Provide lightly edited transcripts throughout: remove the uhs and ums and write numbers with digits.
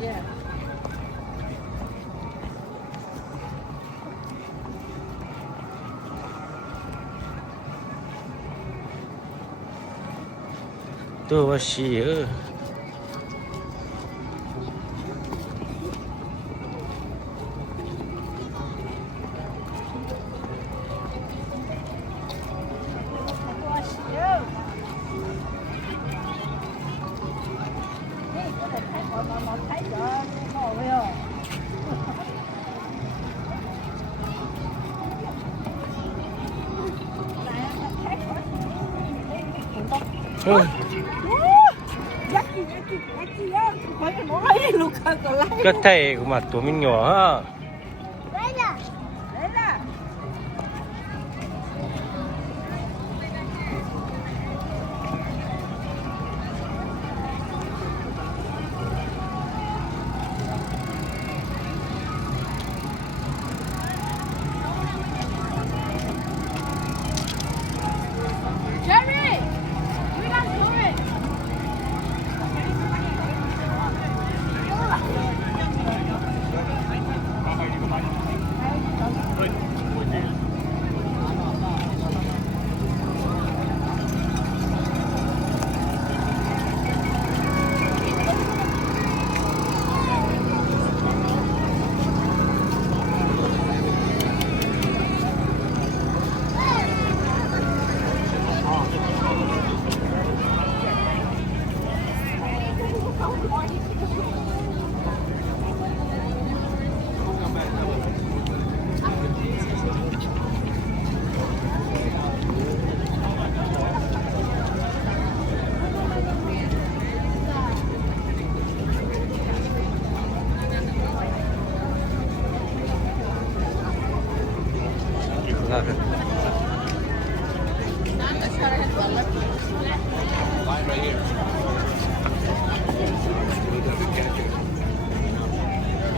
Yeah. Tôi vào xì ở cái thầy của mặt tuổi mình nhỏ ha.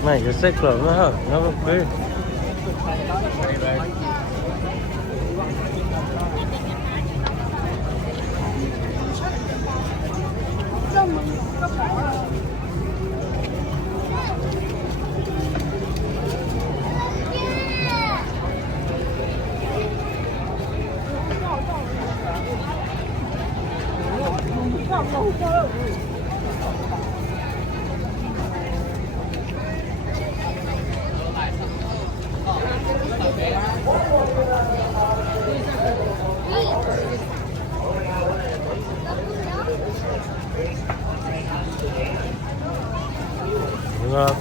Màyจะเซ็กหรอวะแล้วก็คือ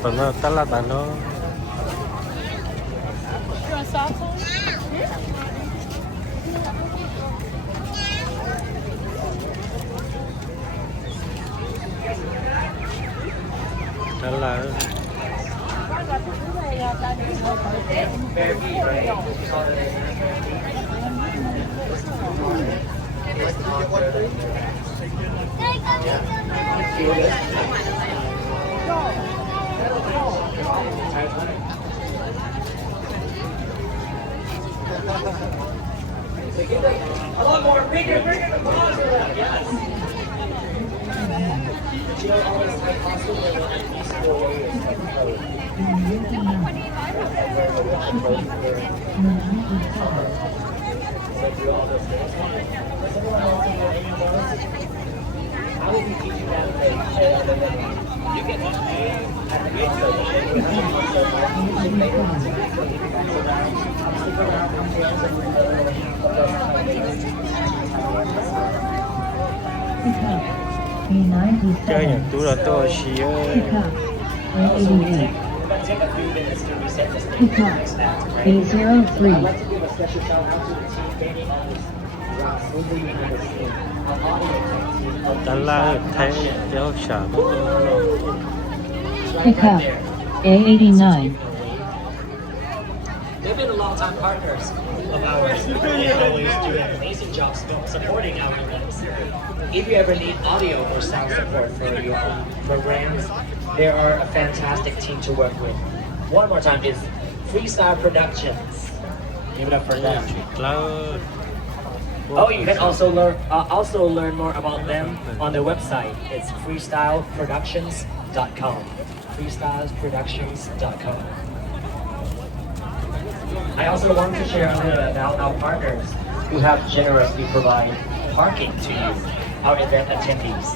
ตอนนั้นตลาดเนาะตลาดA lot more. Bigger the pause for that. Yes. Jill always had possible peaceful ways of code. How would you teach you that way? You get one. chơi những túi là to xí Đà La thấy giáo sản Pick up A89. They've been a long-time partners of ours. They always do an amazing job supporting our events. If you ever need audio or sound support for your own programs, they are a fantastic team to work with. One more time is Freestyle Productions. Give it up for them. Oh, you can also learn more about them on their website. It's freestyleproductions.com. freestyleproductions.com. I also want to share a little about our partners who have generously provided parking to you, our event attendees.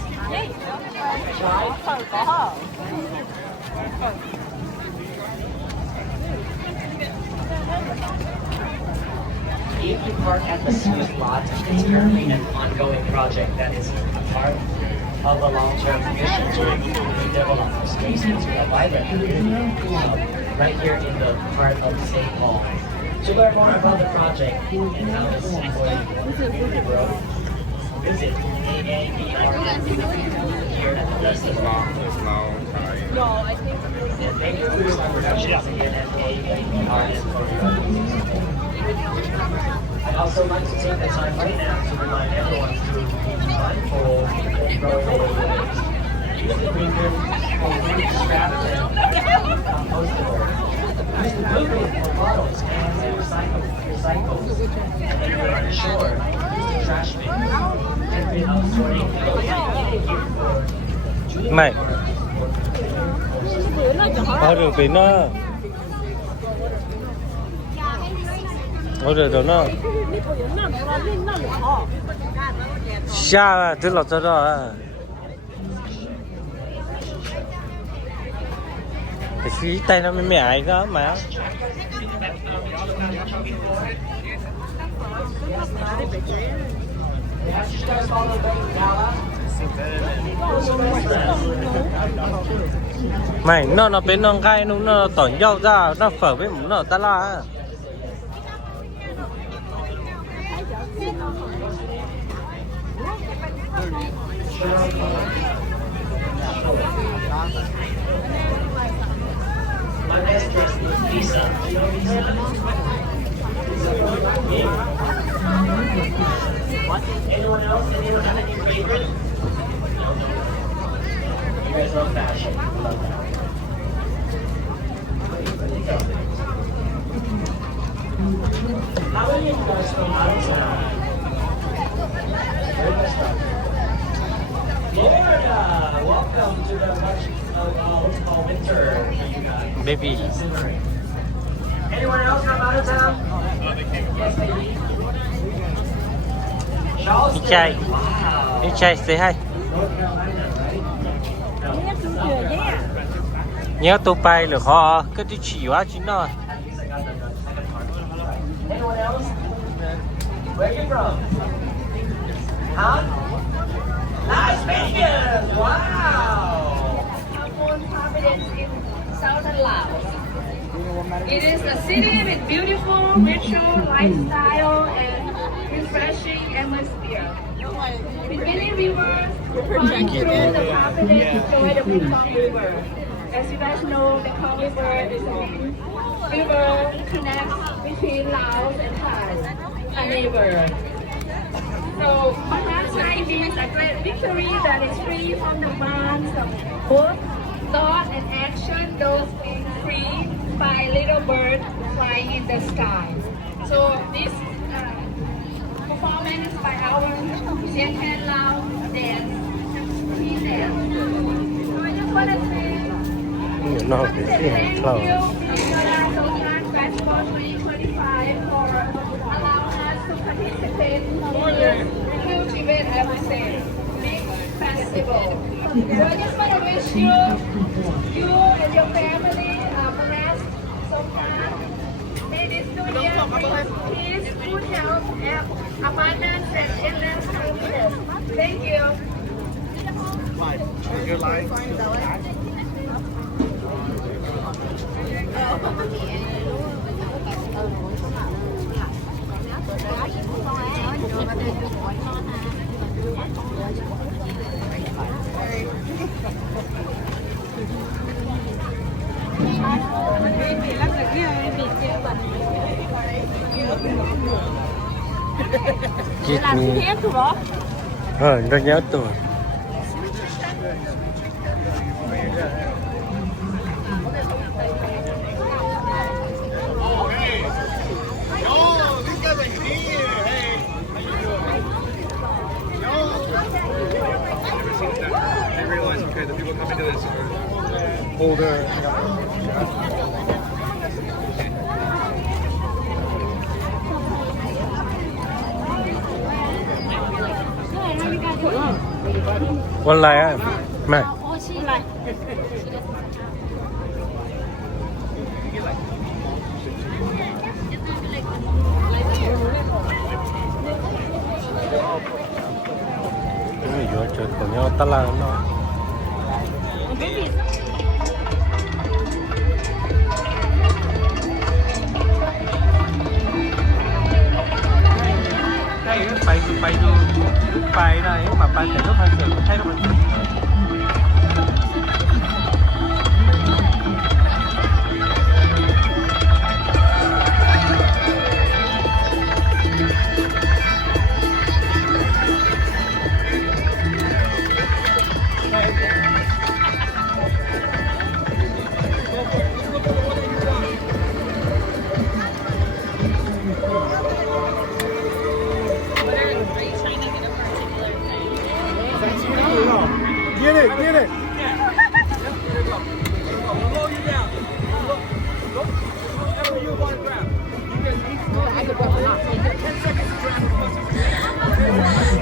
If you park at the Swiss lot, it's currently an ongoing project that is a part of a long-term mission to develop space into a vibrant community right here in the heart of St. Paul. To learn more about the project and how it's supporting community growth, visit AABR here at the festival. And thank you for your productions again at AABR. I'd also like to take the time right now to remind everyone to be mindful of throwing away waste. Use the green bin for extravagant compostable. Use the blue bin for bottles, cans, and recycles. And if you're unsure, use the trash bin. And bin of sorting Mày được bị nó được nó xa tức là cho đó cái suy tay nó mới mẹ ấy đó mà mày nó bên non gai nó tỏi dâu ra nó phở với nó ta la My best dress is Lisa. You know Lisa? Anyone else? Anyone have any favorite? You guys love fashion. Love that. How many of you guys from out of town? Where did I start? Florida! Welcome to the much what's called winter for you guys. baby Anyone else from out of town? Yes, baby. Charleston. trai Wow. đi trai say hi North Carolina, right? nhớ tôi bay được họ cái đi chỉ quá chính nó Anyone else? Where you from? Huh? Las Vegas! Wow! Providence in southern Laos. It is a city with beautiful, ritual lifestyle and refreshing atmosphere. With many rivers, run through the Providence enjoy the Mekong River. As you guys know, the Mekong River is a main river connects between Laos and Thai, a neighbor. So perhaps life is a great victory that is free from the bonds of both thought and action, those being free by little bird flying in the sky. So this performance by our Xian Tan Lao dance team dance. So I just want to say nó phải thank siêng thở you, Sokan Festival 2025 for allowing us to participate in this huge event, I would say, big festival. So I just want to wish you and your family, blessed Sokan. May this new year bring peace, good health, and abundance and endless happiness. Thank you. chết mi nó nhớ tôi วันอะไรอ่ะแม่yo cho coño tala noไปดูไปได้มาไปแต่ก็คอนเสิร์ตใช่ก็คอนเสิร์ต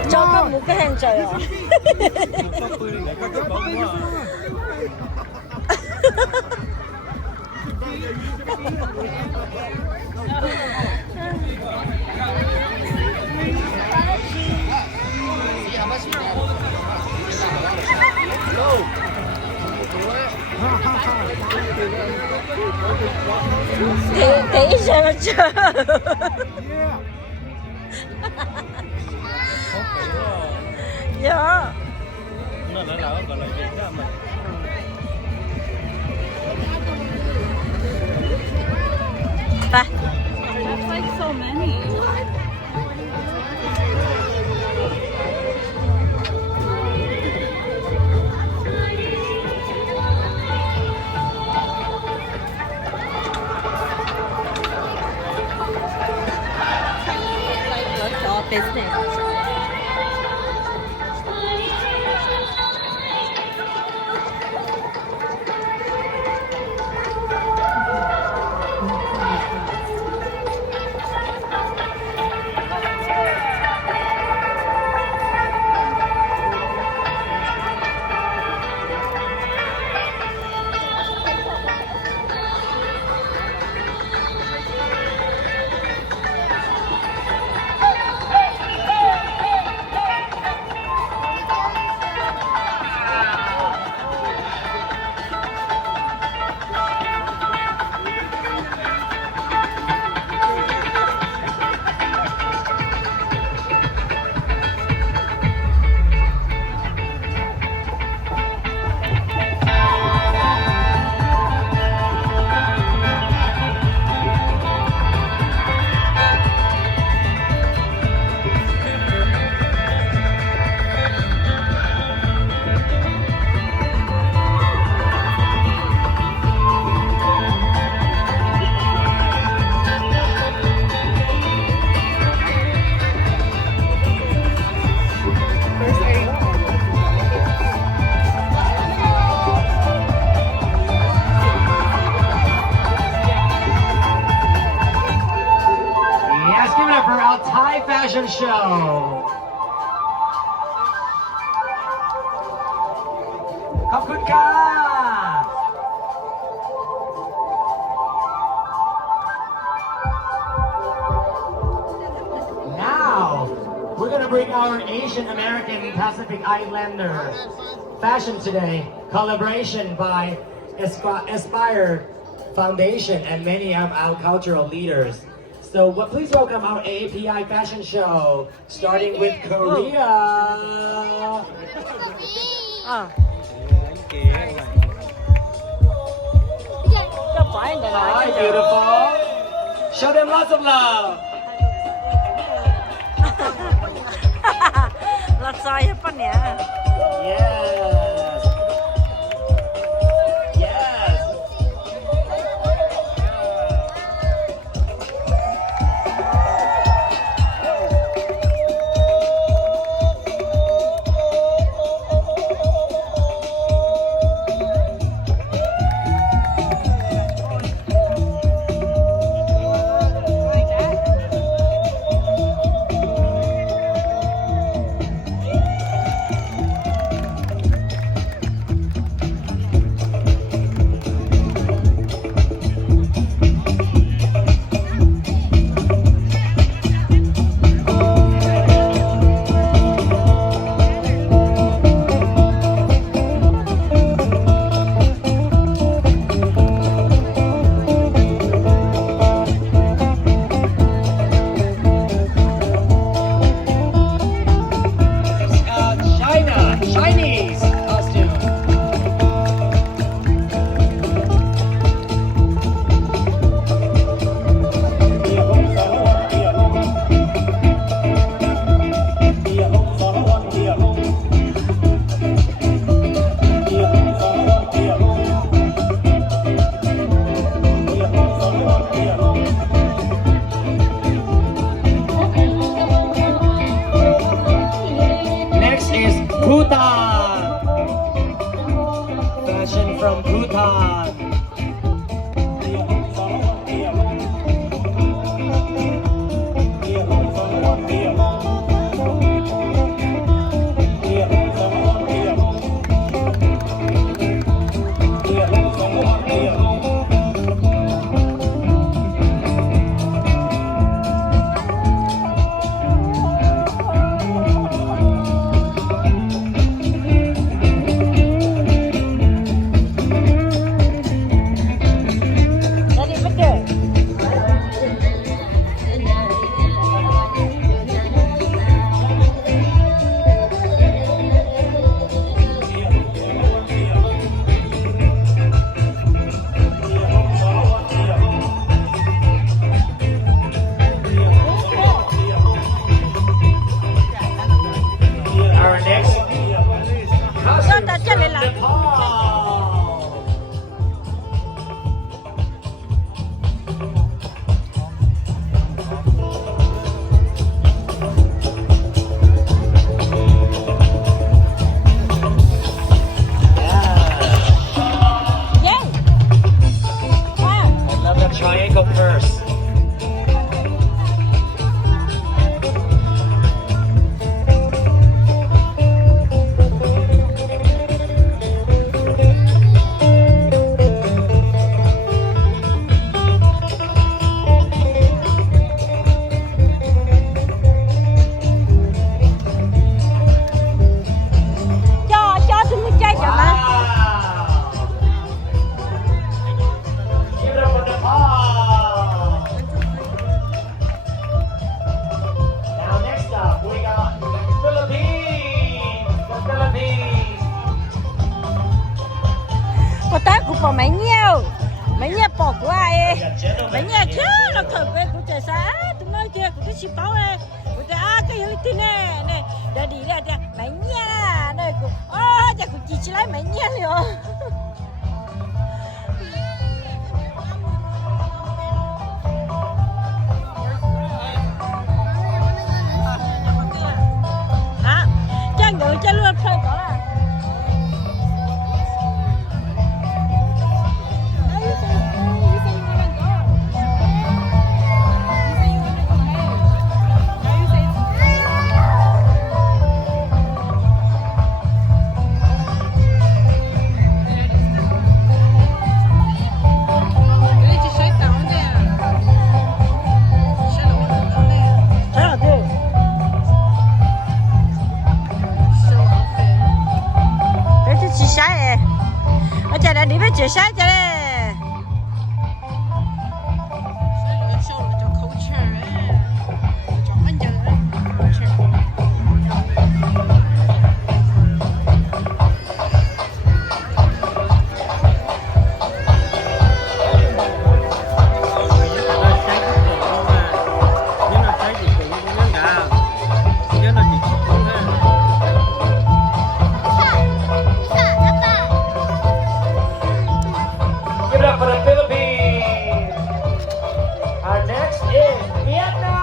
저건 못 가행져요. 되게 잘했죠. Dạ. Nó là gọi là Việt Nam mà. Ba. That's like so many. What's all business? Thai fashion show. Khop khun ka. Now, we're going to bring our Asian American Pacific Islander fashion today, collaboration by Aspire Foundation and many of our cultural leaders. So please welcome our AAPI fashion show, starting with Korea. Hi, beautiful. Show them lots of love. Lọt xoay hết con nhỉ? Yes. Yes. delegation from Bhutan. Our next costume is from Nepal. I love the triangle purse. Give it up for Nepal. Now next up, we got the Philippines. The Philippines. Cô ta cũng bỏ mấy nhiều bỏ qua ấy mấy nhiều chứ nó thở về của trẻ xã tụi nó kia của cái ship báo này của trẻ cái gì thế này này để đi ra đây mấy nhiều này của giờ của chị chỉ lấy mấy nhiều rồi hả cha ngựa cha luôn thôi có là解山去嘞。Give it up for the Philippines. Our next is Vietnam.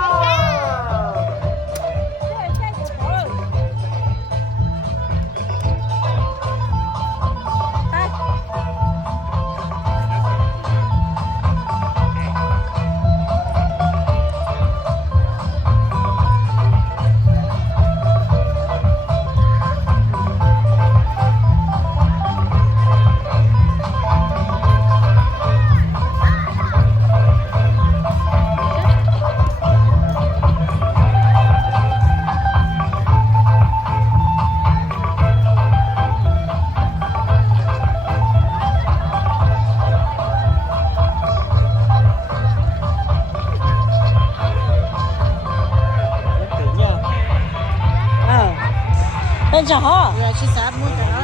Bên chỗ họ. Rồi chị sát mua cái đó.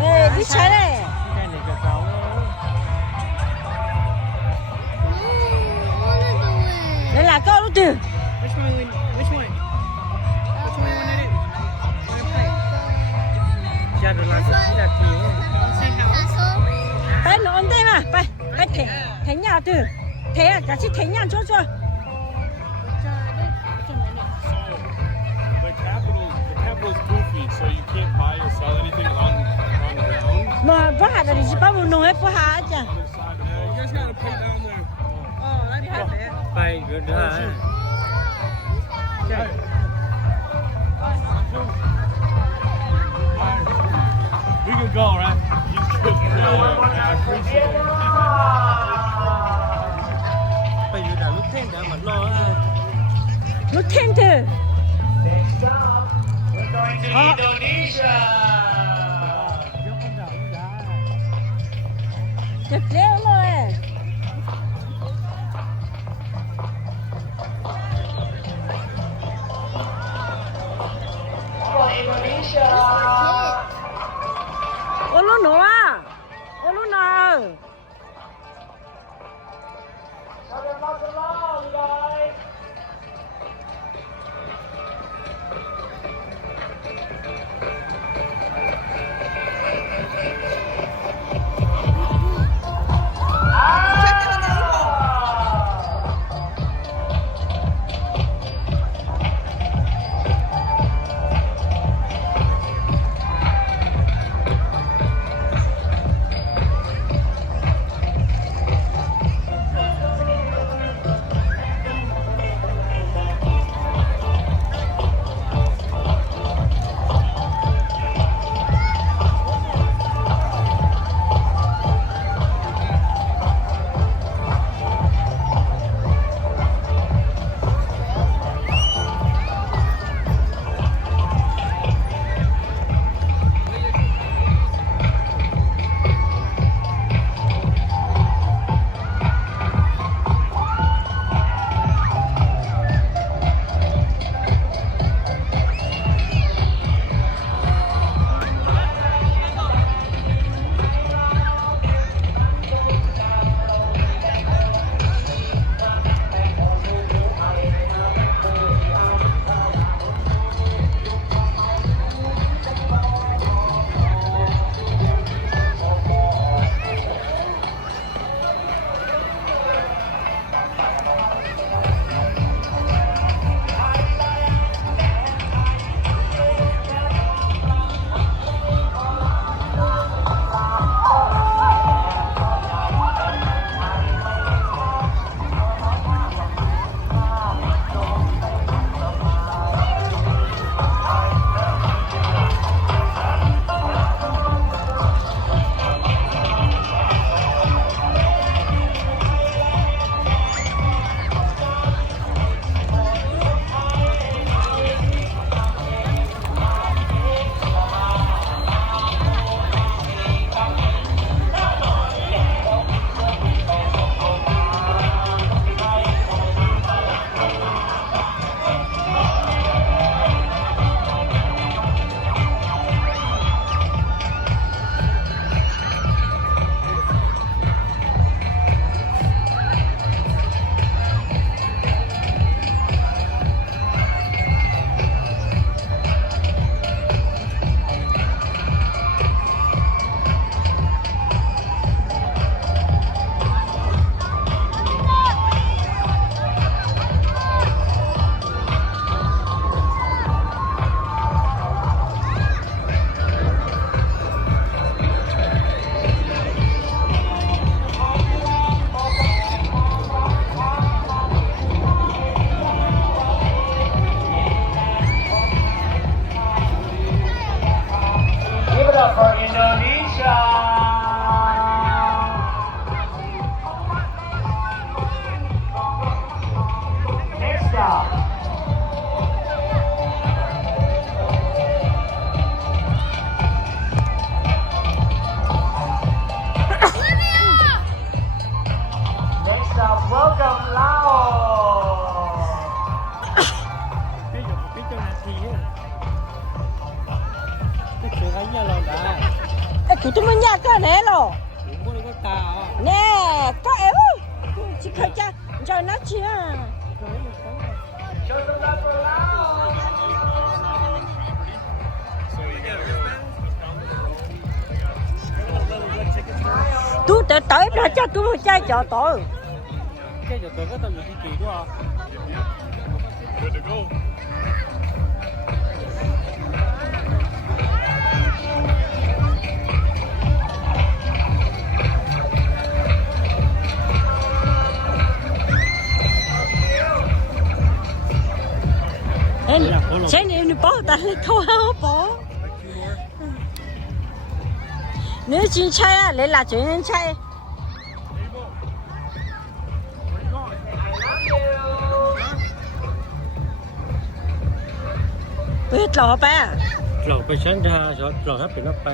Ê, đi chơi đây. Đây là câu từ. Which one? Which one? Which one you want to do? Cha được là chỉ là gì? Phải nó ổn định mà, phải thế nhà từ. Thế à, cả chị thế nhà cho. The capital is goofy, so you can't buy or sell anything on ground. mà bữa hạ là chỉ bao một nồi hết bữa hạ chứ. You guys gotta pay down there. Oh, I had that. ไปกันได้ We can go, right? You can go. I appreciate it. ไปอยู่ด่านลูกเท่งด่านมันรอไอ้ Lúc thiên tử. Next stop, we're going to Indonesia. Chật léo rồi. From Indonesia. Ô lú nổ à. Ô lú nổ. Tụi tôi mới nhặt cái này rồi. Nè, có éo. Chỉ khởi cha, cho nó chia. Tôi tới nó cho tôi một chai cho tôi. Chai cho tôi có tầm gì kỳ đúng không? Good to go. không hao bỏ nếu chuyện chơi à lấy là chuyện chơi biết lò ba lòไปชั้นดาจอดลอครับเป็นรถไป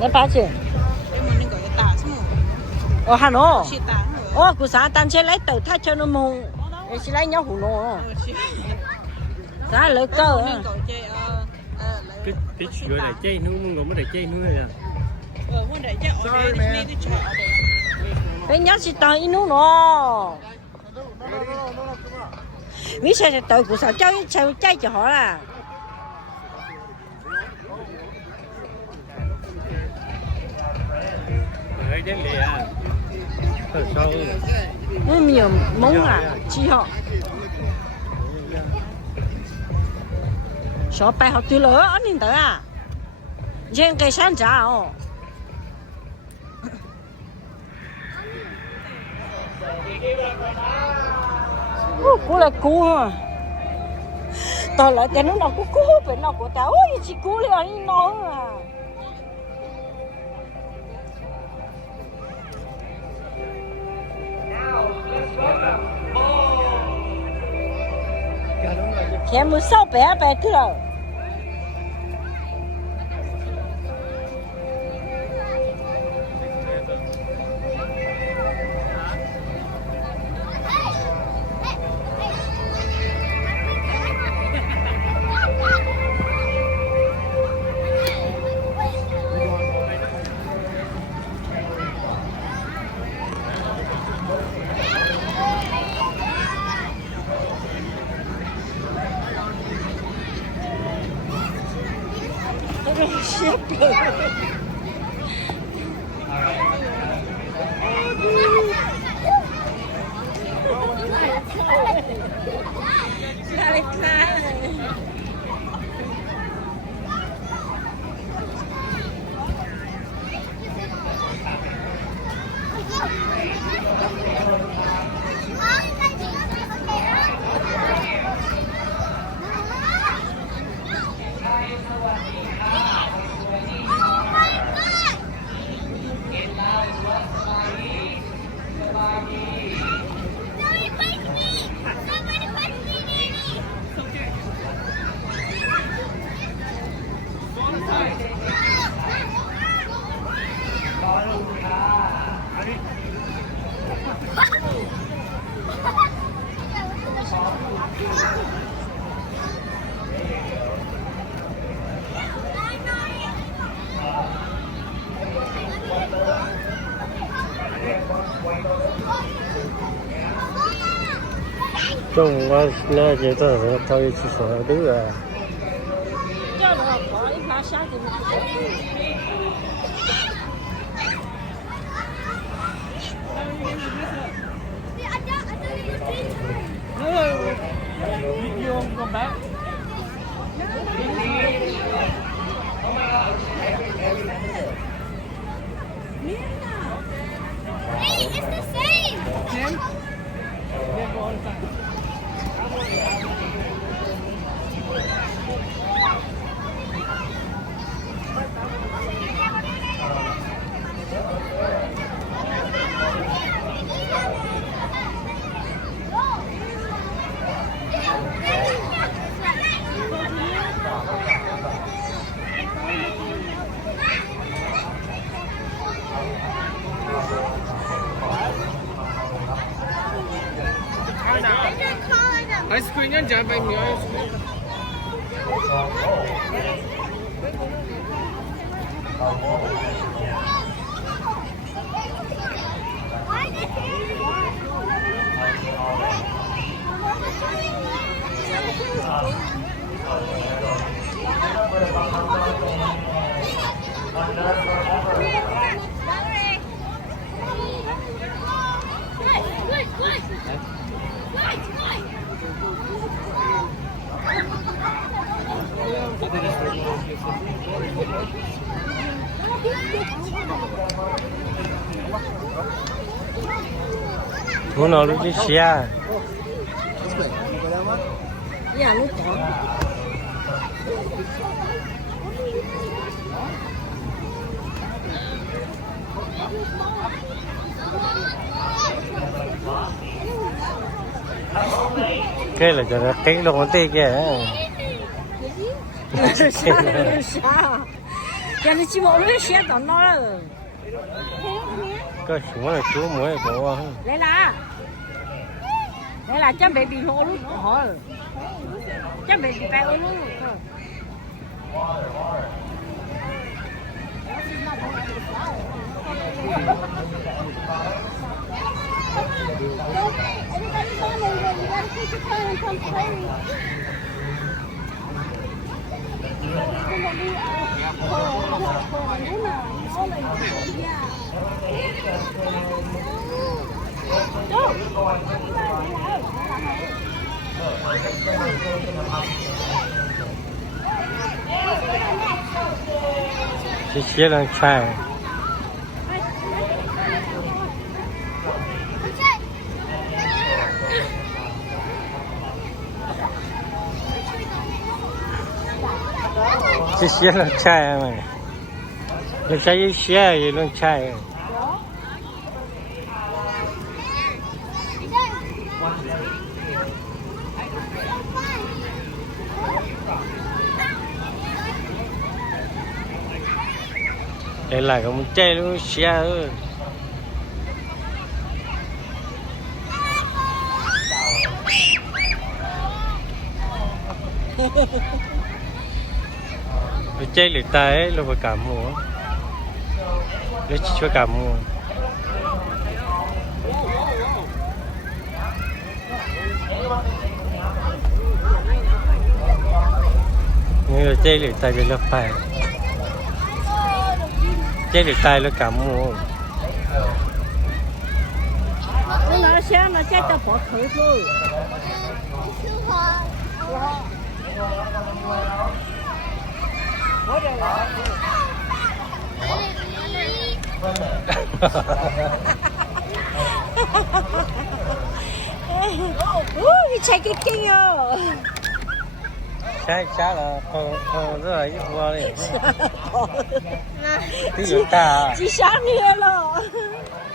来八千。哦，哈喏。哦，古啥单车来斗他叫那么，也是来鸟胡喏。啥来搞啊cái chuyện này chơi nữa muốn ngồi mới để chơi nữa nè bây nhớ chỉ tao ít nữa nó mấy xe tự của sao chơi cho họ là đấy đến lìa thật sâu mấy miệng mông à chi họ sợ bài học từ lỡ anh nhìn tới à trên cây山楂哦cú là cú à tao lại cái nó cú cú bên nó của tao ôi chỉ cú liền đi nó à kém một sáu bé bé thứ rồi trong quá là chỉ tao thôi chỉ sợ đứa à cho nó bỏ ít lá sát thì Hey, it's the same. ice cream nya jangan main mie ice cream. Good. Muốn nó lúc đi xe. Dạ lúc đó. Cái là cho nó cánh lông tê kìa. Sao? Giờ này chỉ một lúc xe tao nó rồi. Cái chúng là chú mới có. Đây là chắc bị hồ lúc họ. Chắc bị bay ô lúc. Chị chia lần trai. Chị chia lần trai mà. Lần trai với chia gì lần trai. Đây là cái một chai luôn xe thôi. Cái chai lì tay ấy là phải cảm mua. Lấy cho cảm mua. Như là chai lì tay thì là phải. Chai lì tay là cảm mua. Nó xe nó chạy tao bỏ thử thôi. Chạy cái kinh rồi. Chá là con rất là ít qua đi. Tí nữa ta. Chỉ sáng nghe rồi.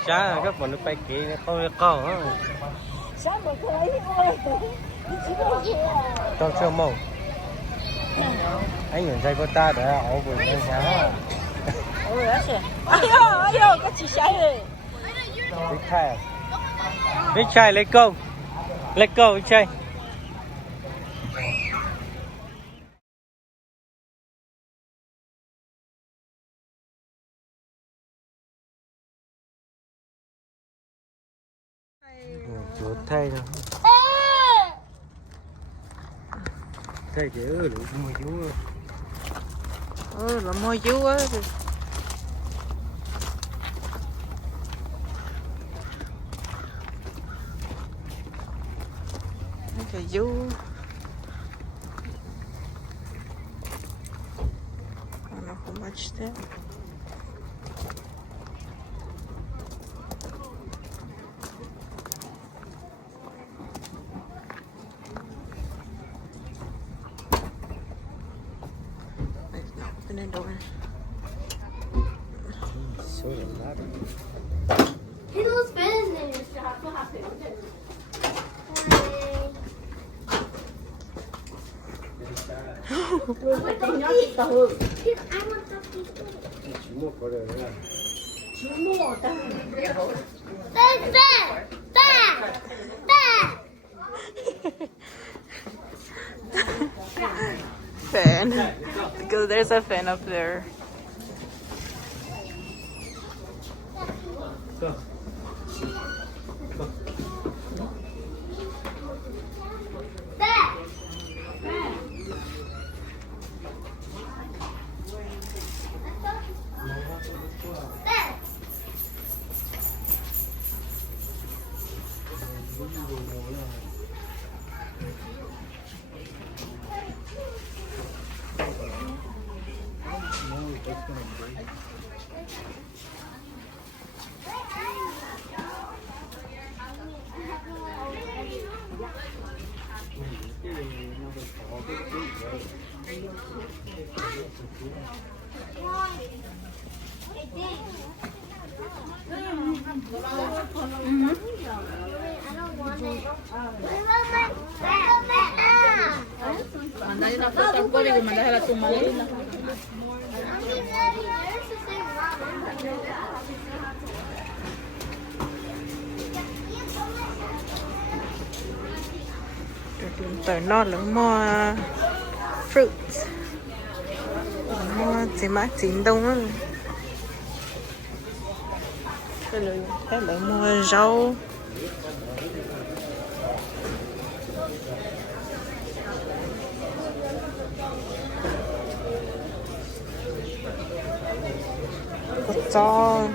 Chá là các bọn nó bay kỹ nó không có con á. Sáng mà cô ấy ơi. Trong sơ mông. Anh nhìn thấy cô ta đã ổ bùi lên sáng. Ôi đó xe. Ai có chỉ sáng rồi. Biết trai lấy công. Lấy công với trai. Chúa thay đâu. Thay chứ đủ mua chú. Là mua chú á. Cái chú. Nó không bắt chết. Open the door. Số là lát. His business shop will have to. Chú mua có được nữa. Chú mua ta. Fan. Because there's a fan up there. Go. Go. tỏi non là mua fruit mua chỉ má chín đông á cái là mua rau cốt giò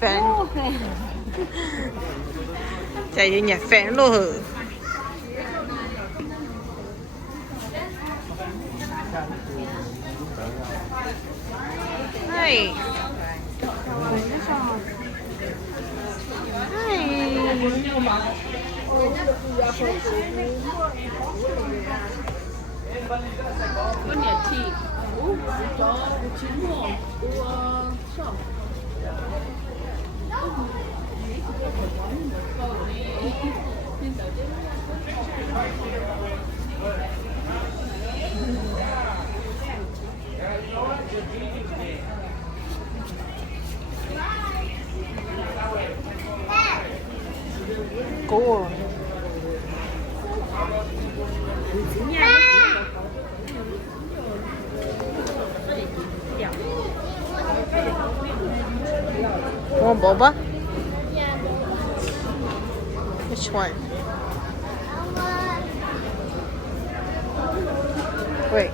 phèn chạy vô nhà phèn luôn hử này Con nhà chị cho chín hộp shop. cool want boba? Which one? Wait.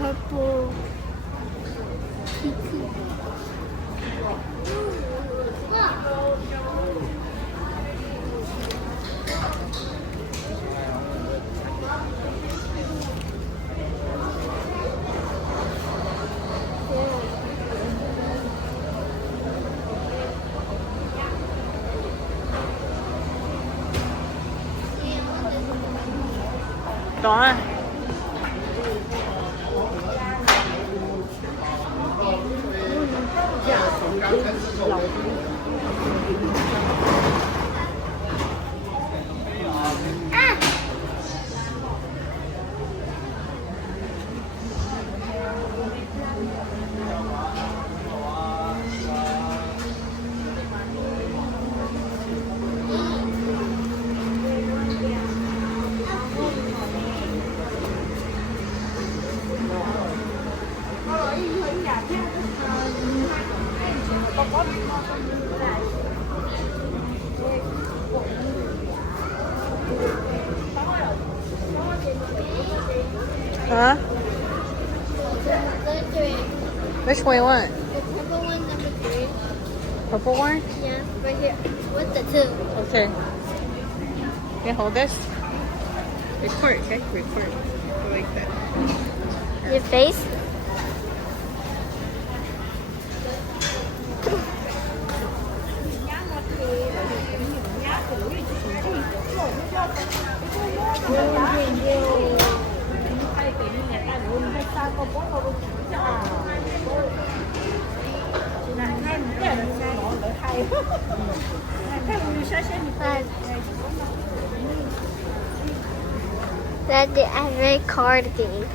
Purple. Đó Huh? Which one you want? The purple one, number 3. Purple one? Yeah, right here. With the 2. Okay. Can you hold this? Record, okay? Record. Like that. Your face? That's the Everett card game.